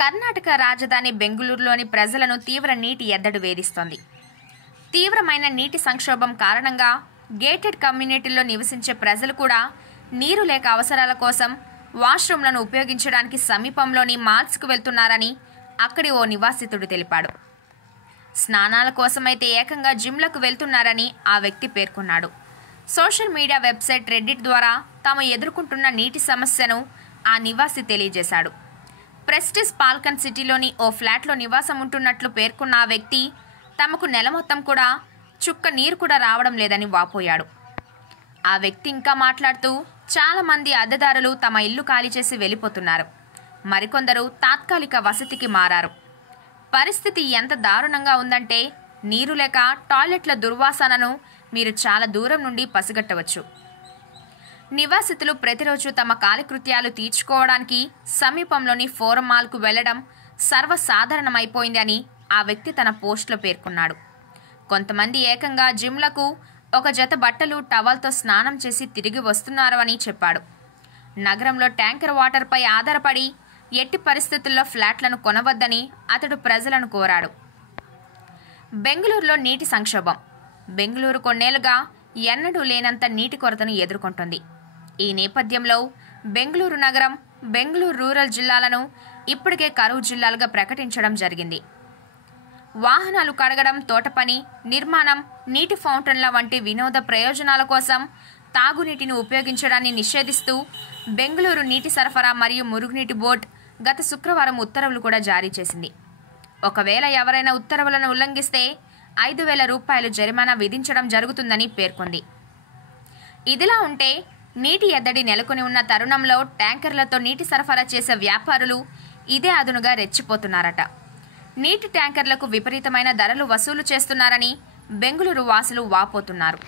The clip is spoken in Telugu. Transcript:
కర్ణాటక రాజధాని బెంగళూరులోని ప్రజలను తీవ్ర నీటి ఎద్దడి వేధిస్తోంది. తీవ్రమైన నీటి సంక్షోభం కారణంగా గేటెడ్ కమ్యూనిటీల్లో నివసించే ప్రజలు కూడా నీరు లేక అవసరాల కోసం వాష్రూమ్లను ఉపయోగించడానికి సమీపంలోని మాల్స్కు వెళ్తున్నారని అక్కడి ఓ నివాసితుడు తెలిపాడు. స్నానాల కోసమైతే ఏకంగా జిమ్లకు వెళ్తున్నారని ఆ వ్యక్తి పేర్కొన్నాడు. సోషల్ మీడియా వెబ్సైట్ రెడ్డిట్ ద్వారా తాము ఎదుర్కొంటున్న నీటి సమస్యను ఆ నివాసి తెలియజేశాడు. ప్రెస్టిజ్ పాల్కన్ సిటీలోని ఓ ఫ్లాట్లో నివాసం ఉంటున్నట్లు పేర్కొన్న ఆ వ్యక్తి తమకు నెల మొత్తం కూడా చుక్క నీరు కూడా రావడం లేదని వాపోయాడు. ఆ వ్యక్తి ఇంకా మాట్లాడుతూ, చాలా మంది అద్దెదారులు తమ ఇల్లు ఖాళీ చేసి వెళ్ళిపోతున్నారు. మరికొందరు తాత్కాలిక వసతికి మారారు. పరిస్థితి ఎంత దారుణంగా ఉందంటే నీరు లేక టాయిలెట్ల దుర్వాసనను మీరు చాలా దూరం నుండి పసిగట్టవచ్చు. నివాసితులు ప్రతిరోజు తమ కాలకృత్యాలు తీర్చుకోవడానికి సమీపంలోని ఫోరం మాల్కు వెళ్లడం సర్వసాధారణమైపోయింది అని ఆ వ్యక్తి తన పోస్టులో పేర్కొన్నాడు. కొంతమంది ఏకంగా జిమ్లకు ఒక జత బట్టలు టవల్తో స్నానం చేసి తిరిగి వస్తున్నారు అని చెప్పాడు. నగరంలో ట్యాంకర్ వాటర్పై ఆధారపడి ఎట్టి పరిస్థితుల్లో ఫ్లాట్లను కొనవద్దని అతడు ప్రజలను కోరాడు. బెంగళూరులో నీటి సంక్షోభం. బెంగళూరు కొన్నేళ్లుగా ఎన్నడూ లేనంత నీటి కొరతను ఎదుర్కొంటోంది. ఈ నేపథ్యంలో బెంగళూరు నగరం, బెంగళూరు రూరల్ జిల్లాలను ఇప్పటికే కరువు జిల్లాలుగా ప్రకటించడం జరిగింది. వాహనాలు కడగడం, తోటపని, నిర్మాణం, నీటి ఫౌంటైన్ల వంటి వినోద ప్రయోజనాల కోసం తాగునీటిని ఉపయోగించడాన్ని నిషేధిస్తూ బెంగళూరు నీటి సరఫరా మరియు మురుగునీటి బోర్డు గత శుక్రవారం ఉత్తర్వులు కూడా జారీ చేసింది. ఒకవేళ ఎవరైనా ఉత్తర్వులను ఉల్లంఘిస్తే 5,000 రూపాయలు జరిమానా విధించడం జరుగుతుందని పేర్కొంది. ఇదిలా ఉంటే నీటి ఎద్దడి నెలకొని ఉన్న తరుణంలో ట్యాంకర్లతో నీటి సరఫరా చేసే వ్యాపారులు ఇదే అదునుగా రెచ్చిపోతున్నారట. నీటి ట్యాంకర్లకు విపరీతమైన ధరలు వసూలు చేస్తున్నారని బెంగళూరు వాసులు వాపోతున్నారు.